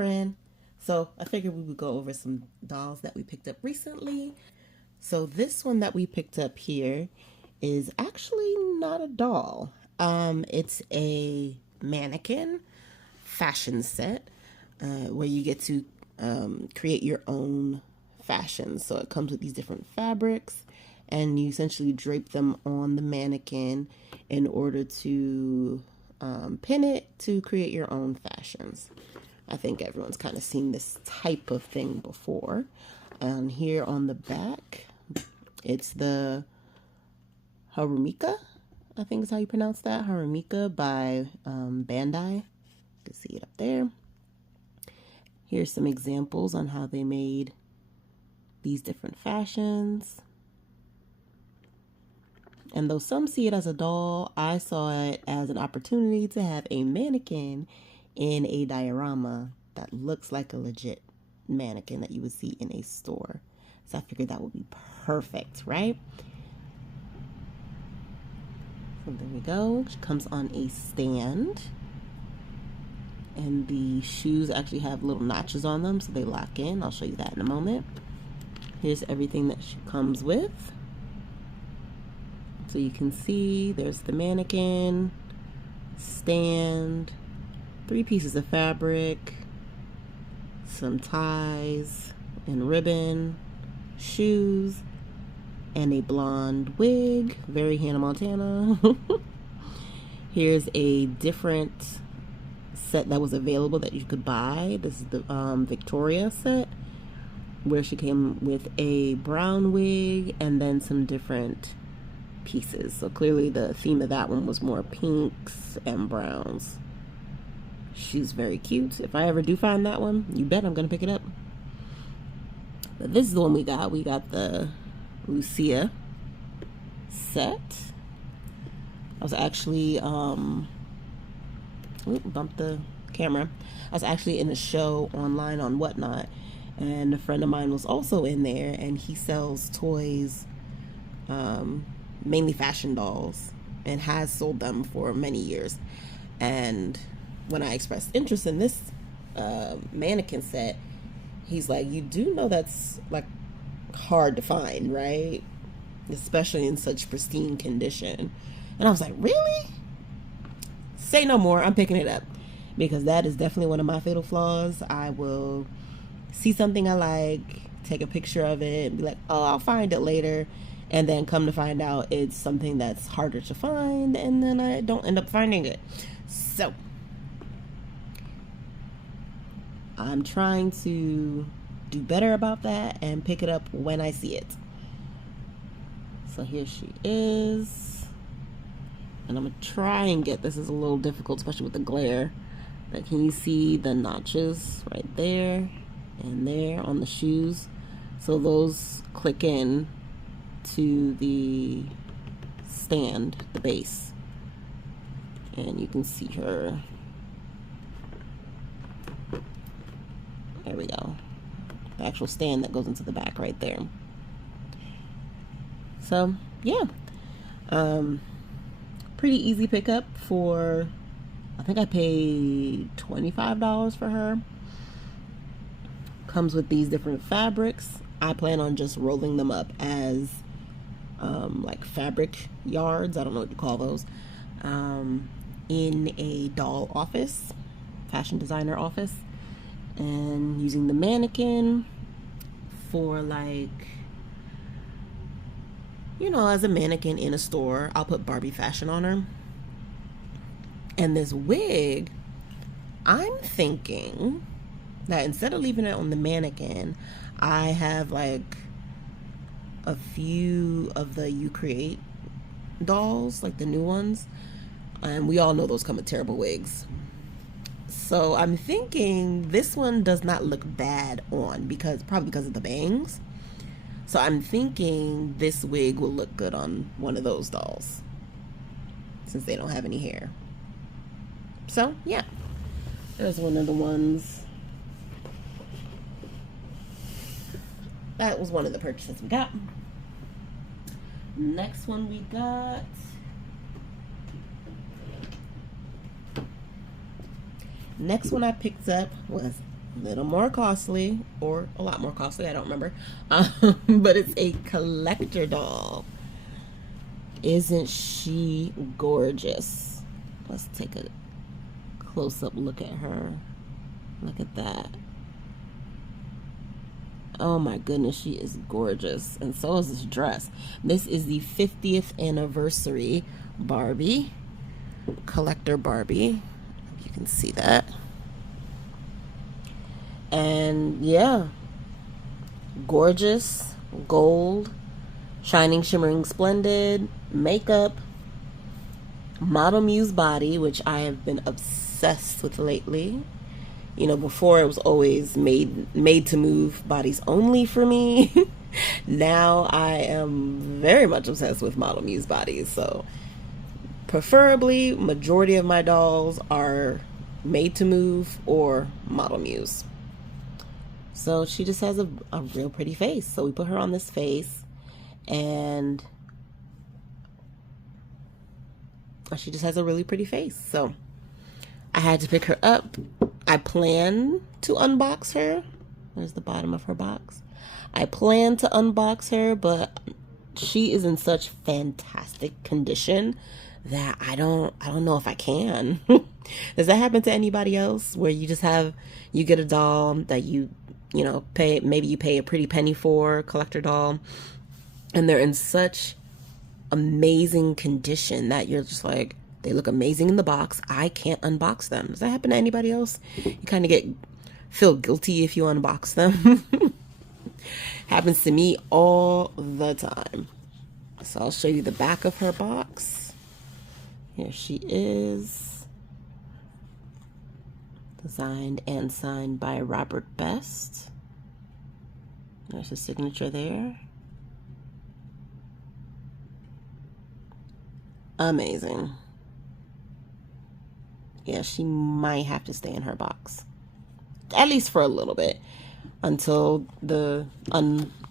friend. So I figured we would go over some dolls that we picked up recently. So this one that we picked up here is actually not a doll. It's a mannequin fashion set where you get to create your own fashions. So it comes with these different fabrics, and you essentially drape them on the mannequin in order to pin it to create your own fashions. I think everyone's kind of seen this type of thing before. And here on the back, it's the Harumika, I think is how you pronounce that. Harumika by Bandai. You can see it up there. Here's some examples on how they made these different fashions. And though some see it as a doll, I saw it as an opportunity to have a mannequin in a diorama that looks like a legit mannequin that you would see in a store. So I figured that would be perfect, right? So there we go. She comes on a stand. And the shoes actually have little notches on them, so they lock in. I'll show you that in a moment. Here's everything that she comes with. So you can see there's the mannequin, stand, 3 pieces of fabric, some ties and ribbon, shoes, and a blonde wig. Very Hannah Montana. Here's a different set that was available that you could buy. This is the Victoria set, where she came with a brown wig and then some different pieces. So clearly the theme of that one was more pinks and browns. She's very cute. If I ever do find that one, you bet I'm gonna pick it up. But this is the one we got. We got the Lucia set. I was actually bumped the camera. I was actually in a show online on Whatnot, and a friend of mine was also in there, and he sells toys, mainly fashion dolls, and has sold them for many years. And when I expressed interest in this mannequin set, he's like, you do know that's like hard to find, right? Especially in such pristine condition. And I was like, really? Say no more. I'm picking it up, because that is definitely one of my fatal flaws. I will see something I like, take a picture of it, and be like, oh, I'll find it later, and then come to find out it's something that's harder to find, and then I don't end up finding it. So I'm trying to do better about that and pick it up when I see it. So here she is. And I'm going to try and get, this is a little difficult, especially with the glare. But can you see the notches right there and there on the shoes? So those click in to the stand, the base. And you can see her. There we go. The actual stand that goes into the back right there. So, yeah. Pretty easy pickup for, I think I paid $25 for her. Comes with these different fabrics. I plan on just rolling them up as like fabric yards, I don't know what you call those, in a doll office, fashion designer office, and using the mannequin for, like, you know, as a mannequin in a store. I'll put Barbie fashion on her. And this wig, I'm thinking that instead of leaving it on the mannequin, I have like a few of the You Create dolls, like the new ones. And we all know those come with terrible wigs. So I'm thinking this one does not look bad on, probably because of the bangs. So I'm thinking this wig will look good on one of those dolls, since they don't have any hair. So, yeah. There's one of the ones. That was one of the purchases we got. Next one we got. Next one I picked up was A little more costly, or a lot more costly, I don't remember. But it's a collector doll. Isn't she gorgeous? Let's take a close-up look at her. Look at that. Oh my goodness, she is gorgeous. And so is this dress. This is the 50th anniversary Barbie. Collector Barbie. You can see that. And yeah, gorgeous, gold, shining, shimmering, splendid, makeup, Model Muse body, which I have been obsessed with lately. You know, before it was always made to move bodies only for me. Now I am very much obsessed with Model Muse bodies. So preferably, majority of my dolls are made to move or Model Muse. So she just has a real pretty face. So we put her on this face, and she just has a really pretty face. So I had to pick her up. I plan to unbox her. There's the bottom of her box. I plan to unbox her, but she is in such fantastic condition that I don't know if I can. Does that happen to anybody else, where you get a doll that you maybe you pay a pretty penny for, collector doll, and they're in such amazing condition that you're just like, they look amazing in the box, I can't unbox them? Does that happen to anybody else? You kind of feel guilty if you unbox them. Happens to me all the time. So I'll show you the back of her box. Here she is. Designed and signed by Robert Best. There's his signature there. Amazing. Yeah, she might have to stay in her box. At least for a little bit. Until the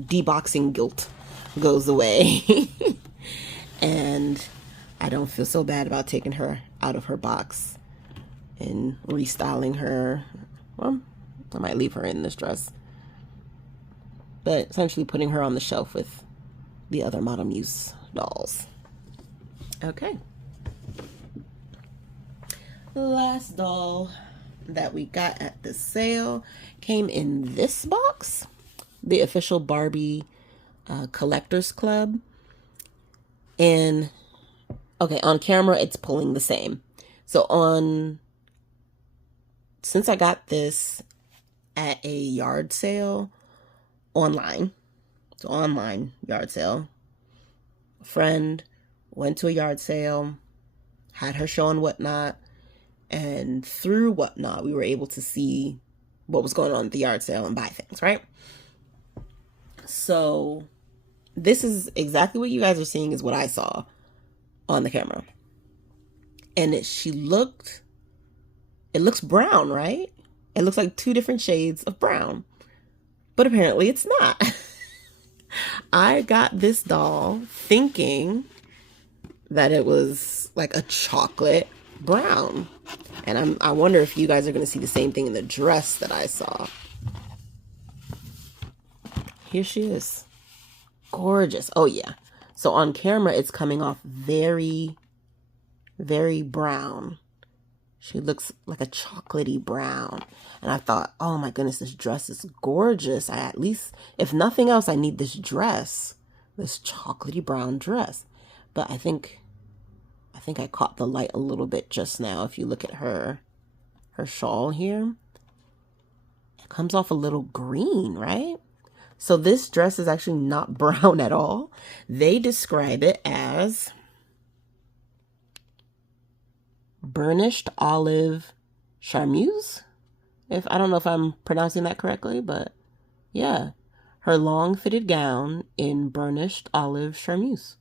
deboxing guilt goes away. And I don't feel so bad about taking her out of her box and restyling her. Well, I might leave her in this dress, but essentially putting her on the shelf with the other Model Muse dolls. Okay. Last doll that we got at the sale came in this box, the official Barbie Collectors Club. And okay, on camera it's pulling the same. So since I got this at a yard sale online, so online yard sale, a friend went to a yard sale, had her show on Whatnot, and through Whatnot we were able to see what was going on at the yard sale and buy things, right? So this is exactly what you guys are seeing, is what I saw on the camera. And it looks brown, right? It looks like two different shades of brown, but apparently it's not. I got this doll thinking that it was like a chocolate brown. And I wonder if you guys are going to see the same thing in the dress that I saw. Here she is. Gorgeous. Oh yeah. So on camera it's coming off very, very brown. She looks like a chocolatey brown. And I thought, oh my goodness, this dress is gorgeous. I at least, if nothing else, I need this dress. This chocolatey brown dress. But I think I caught the light a little bit just now. If you look at her shawl here, it comes off a little green, right? So this dress is actually not brown at all. They describe it as burnished olive charmeuse. I don't know if I'm pronouncing that correctly, but yeah. Her long fitted gown in burnished olive charmeuse.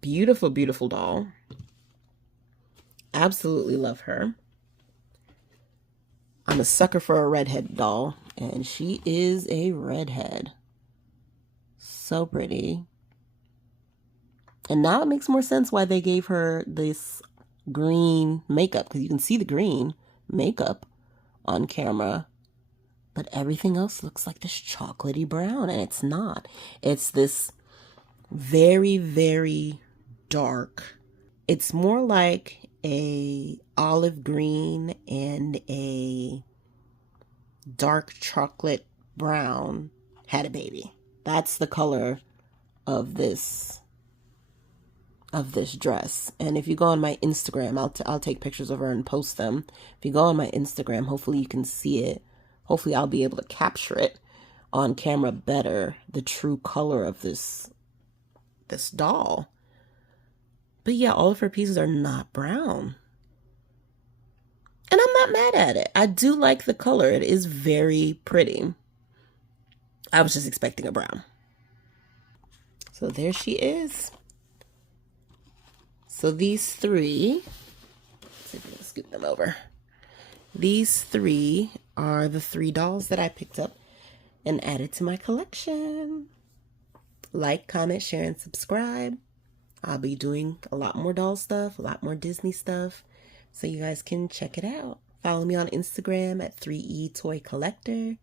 Beautiful, beautiful doll. Absolutely love her. I'm a sucker for a redhead doll, and she is a redhead. So pretty. And now it makes more sense why they gave her this green makeup, because you can see the green makeup on camera, but everything else looks like this chocolatey brown, and it's not. It's this very, very dark. It's more like a olive green and a dark chocolate brown had a baby. That's the color of this dress. And if you go on my Instagram, I'll take pictures of her and post them. If you go on my Instagram, hopefully you can see it. Hopefully I'll be able to capture it on camera better, the true color of this doll. But yeah, all of her pieces are not brown. And I'm not mad at it. I do like the color. It is very pretty. I was just expecting a brown. So there she is. So these three, let's see if we can scoop them over. These three are the 3 dolls that I picked up and added to my collection. Like, comment, share, and subscribe. I'll be doing a lot more doll stuff, a lot more Disney stuff, so you guys can check it out. Follow me on Instagram at 3E Toy Collector.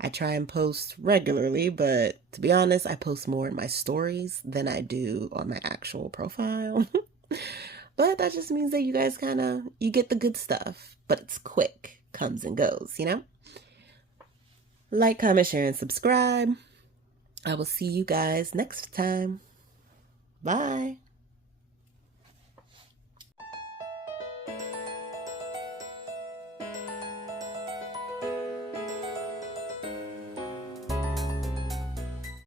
I try and post regularly, but to be honest, I post more in my stories than I do on my actual profile. But that just means that you guys you get the good stuff, but it's quick, comes and goes, you know? Like, comment, share, and subscribe. I will see you guys next time. Bye.